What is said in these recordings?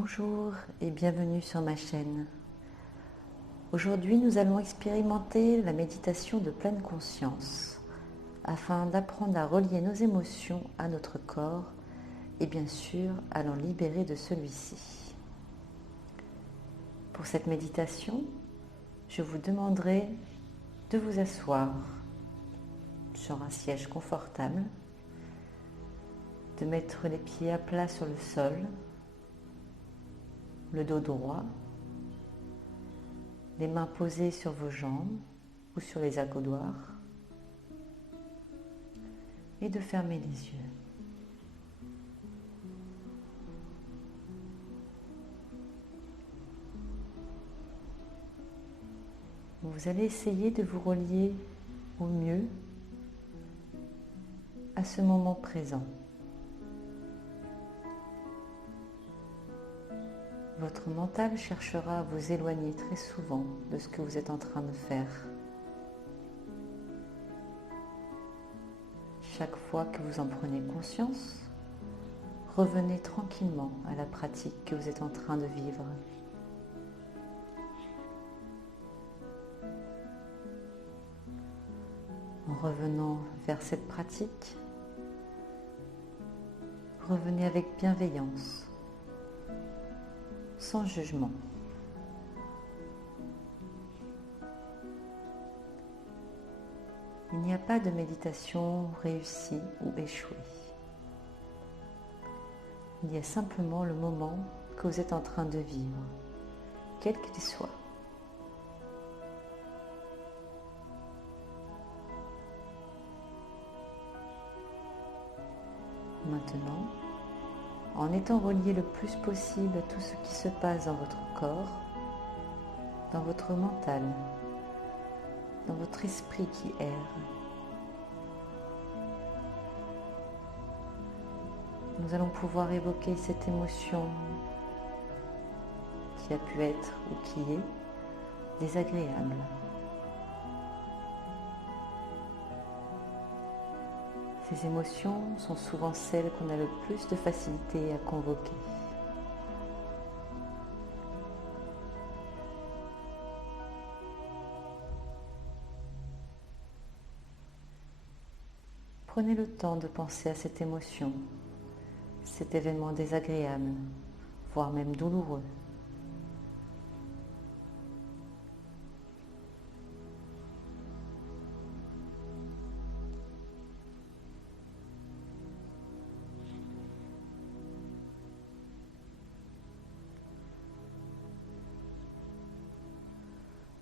Bonjour et bienvenue sur ma chaîne. Aujourd'hui, nous allons expérimenter la méditation de pleine conscience afin d'apprendre à relier nos émotions à notre corps et bien sûr à l'en libérer de celui-ci. Pour cette méditation, je vous demanderai de vous asseoir sur un siège confortable, de mettre les pieds à plat sur le sol, le dos droit, les mains posées sur vos jambes ou sur les accoudoirs et de fermer les yeux. Vous allez essayer de vous relier au mieux à ce moment présent. Votre mental cherchera à vous éloigner très souvent de ce que vous êtes en train de faire. Chaque fois que vous en prenez conscience, revenez tranquillement à la pratique que vous êtes en train de vivre. En revenant vers cette pratique, revenez avec bienveillance, sans jugement. Il n'y a pas de méditation réussie ou échouée. Il y a simplement le moment que vous êtes en train de vivre, quel qu'il soit. Maintenant, en étant relié le plus possible à tout ce qui se passe dans votre corps, dans votre mental, dans votre esprit qui erre, nous allons pouvoir évoquer cette émotion qui a pu être ou qui est désagréable. Ces émotions sont souvent celles qu'on a le plus de facilité à convoquer. Prenez le temps de penser à cette émotion, cet événement désagréable, voire même douloureux.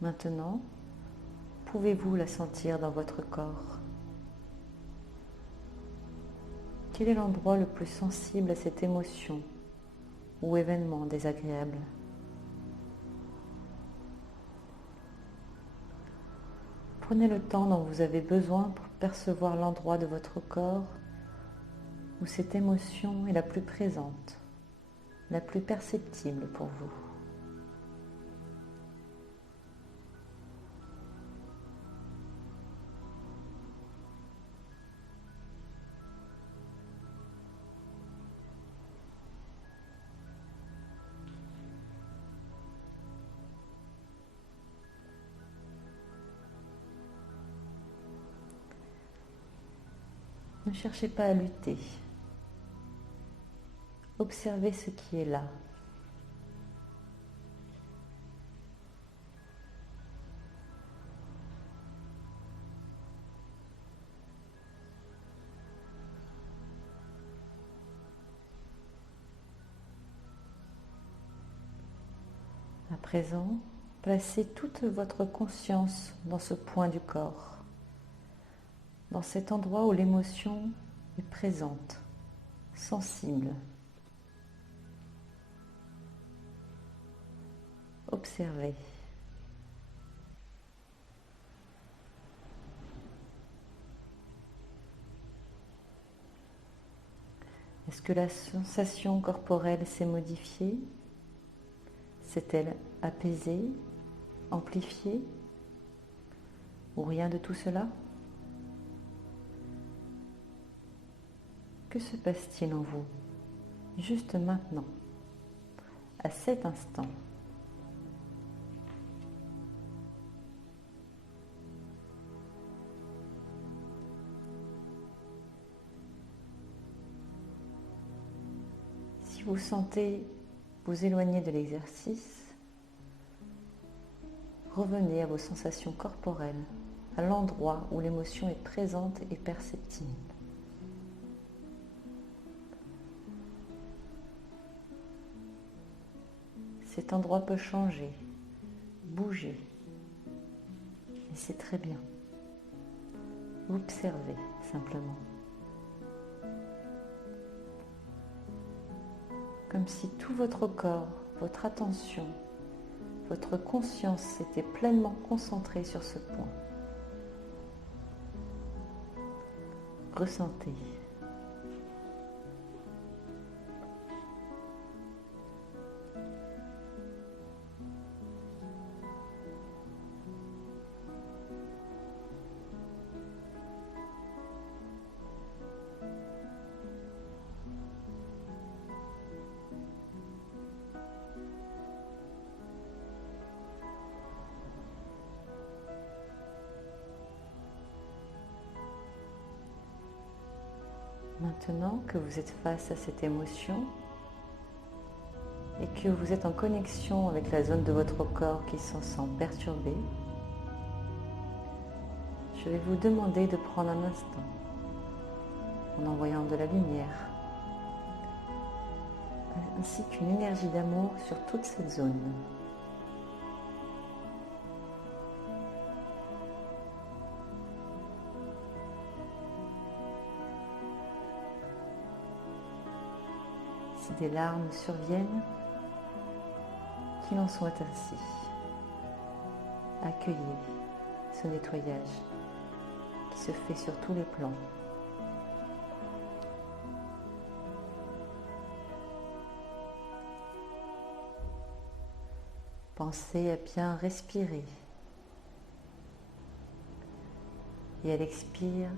Maintenant, pouvez-vous la sentir dans votre corps? Quel est l'endroit le plus sensible à cette émotion ou événement désagréable? Prenez le temps dont vous avez besoin pour percevoir l'endroit de votre corps où cette émotion est la plus présente, la plus perceptible pour vous. Ne cherchez pas à lutter. Observez ce qui est là. À présent, placez toute votre conscience dans ce point du corps, dans cet endroit où l'émotion est présente, sensible. Observez. Est-ce que la sensation corporelle s'est modifiée? S'est-elle apaisée, amplifiée? Ou rien de tout cela? Que se passe-t-il en vous, juste maintenant, à cet instant. Si vous sentez vous éloigner de l'exercice, revenez à vos sensations corporelles, à l'endroit où l'émotion est présente et perceptible. Cet endroit peut changer, bouger, et c'est très bien. Observez simplement. Comme si tout votre corps, votre attention, votre conscience s'était pleinement concentrée sur ce point. Ressentez. Maintenant que vous êtes face à cette émotion et que vous êtes en connexion avec la zone de votre corps qui s'en sent perturbée, je vais vous demander de prendre un instant en envoyant de la lumière ainsi qu'une énergie d'amour sur toute cette zone. Si des larmes surviennent, qu'il en soit ainsi. Accueillez ce nettoyage qui se fait sur tous les plans. Pensez à bien respirer. Et à l'expire,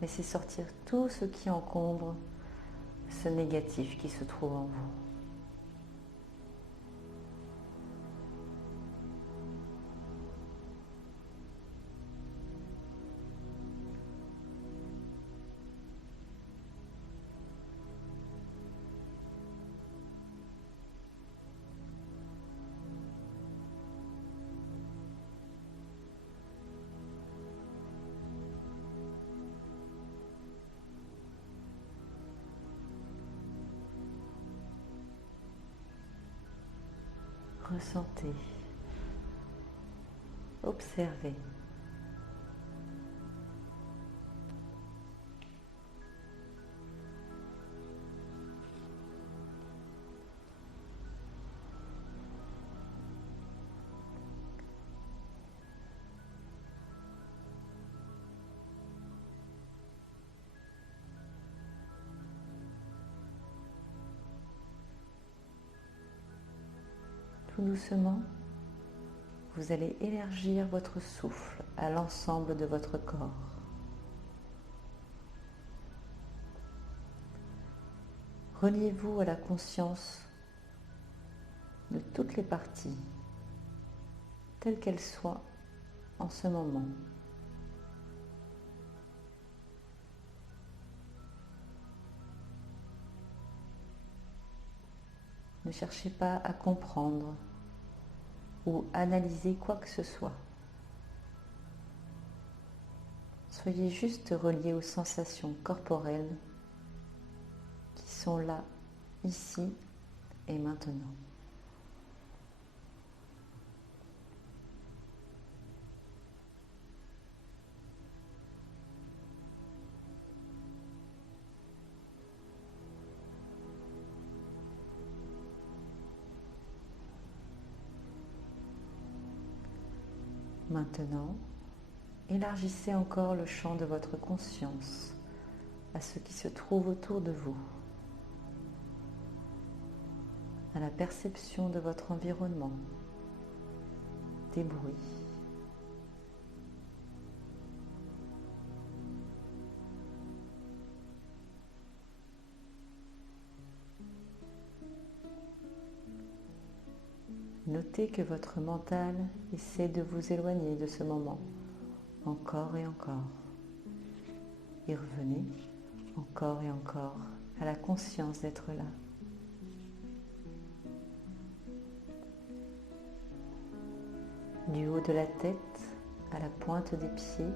laissez sortir tout ce qui encombre ce négatif qui se trouve en vous. Ressentez, observez. Tout doucement, vous allez élargir votre souffle à l'ensemble de votre corps. Reliez-vous à la conscience de toutes les parties, telles qu'elles soient en ce moment. Ne cherchez pas à comprendre ou analyser quoi que ce soit. Soyez juste reliés aux sensations corporelles qui sont là, ici et maintenant. Maintenant, élargissez encore le champ de votre conscience à ce qui se trouve autour de vous, à la perception de votre environnement, des bruits. notez que votre mental essaie de vous éloigner de ce moment, encore et encore. Et revenez encore et encore à la conscience d'être là. Du haut de la tête à la pointe des pieds,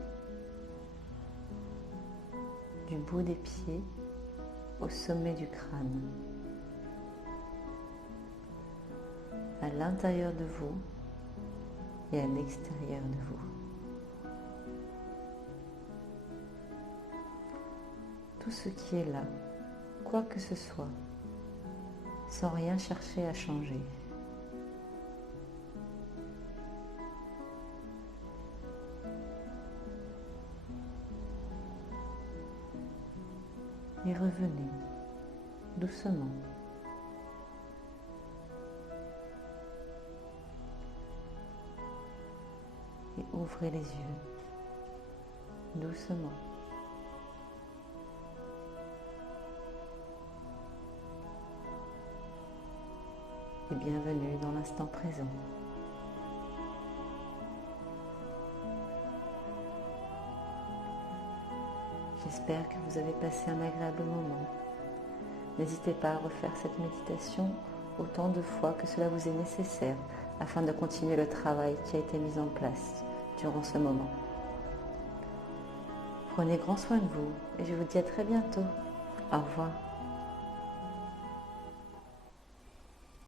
du bout des pieds au sommet du crâne. À l'intérieur de vous et à l'extérieur de vous. Tout ce qui est là, quoi que ce soit, sans rien chercher à changer. Et revenez doucement. Et ouvrez les yeux doucement. Et bienvenue dans l'instant présent. J'espère que vous avez passé un agréable moment. N'hésitez pas à refaire cette méditation autant de fois que cela vous est nécessaire afin de continuer le travail qui a été mis en place durant ce moment. Prenez grand soin de vous et je vous dis à très bientôt. Au revoir.